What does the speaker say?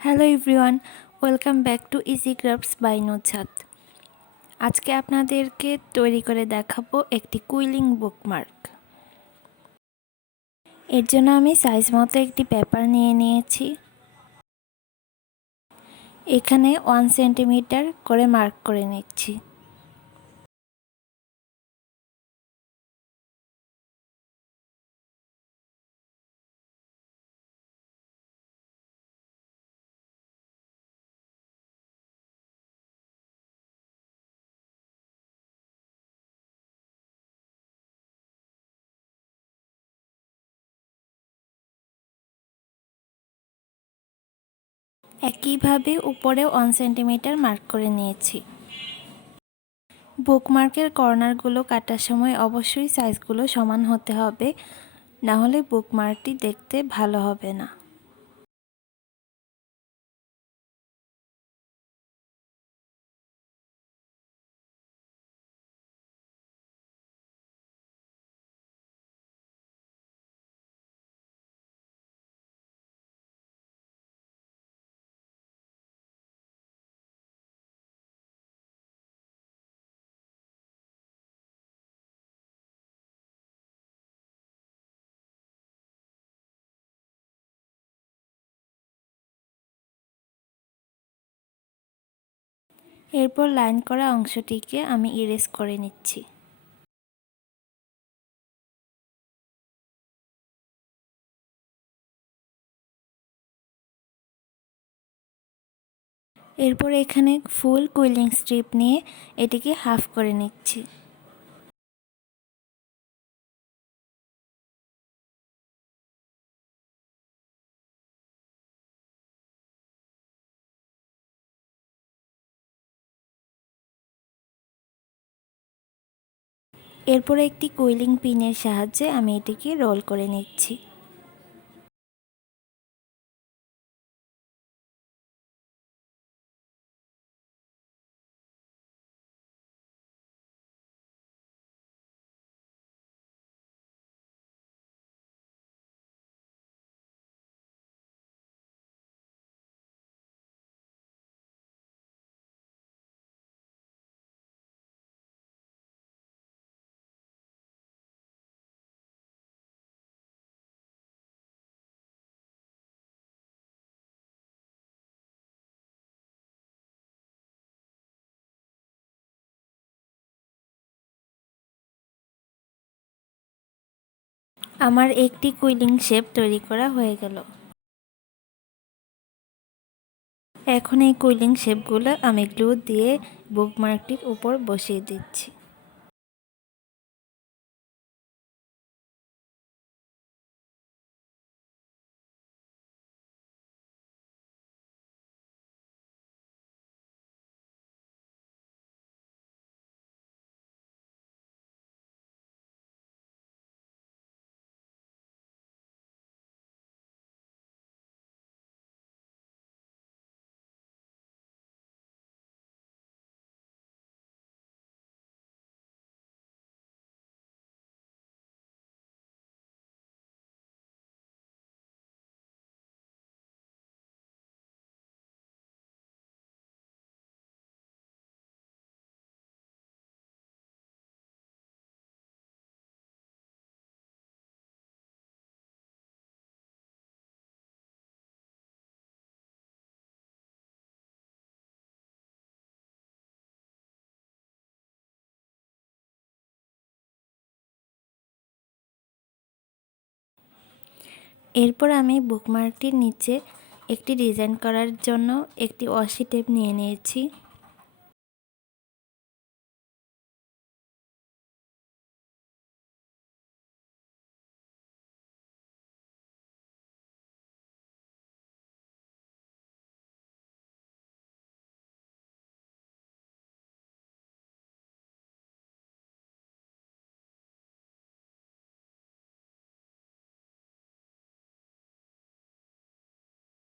Hello everyone, welcome back to easy crafts by Nushat. আজকে আপনাদেরকে তৈরি করে দেখাবো একটি কুইলিং বুকমার্ক। এর জন্য আমি সাইজ মতো একটি পেপার নিয়ে নিয়েছি। এখানে 1 সেন্টিমিটার করে মার্ক করে নিচ্ছি। একইভাবে উপরেও 1 সেন্টিমিটার মার্ক করে নিয়েছি। বুকমার্কের কর্নারগুলো কাটার সময় অবশ্যই সাইজগুলো সমান হতে হবে, না হলে বুকমার্কটি দেখতে ভালো হবে না। এরপর লাইন করা অংশটিকে আমি ইরেজ করে নিচ্ছি। এরপর এখানে ফুল কুইলিং স্ট্রিপ নিয়ে এটিকে হাফ করে নিচ্ছি। এরপর একটি কুইলিং পিনের সাহায্যে আমি এটিকে রোল করে নিচ্ছি। আমার একটি কুইলিং শেপ তৈরি করা হয়ে গেল। এখন এই কুইলিং শেপগুলো আমি গ্লু দিয়ে বুকমার্কটির উপর বসিয়ে দিচ্ছি। এরপর আমি বুকমার্কটির নিচে একটি ডিজাইন করার জন্য একটি ওয়াশি টেপ নিয়ে নিয়েছি।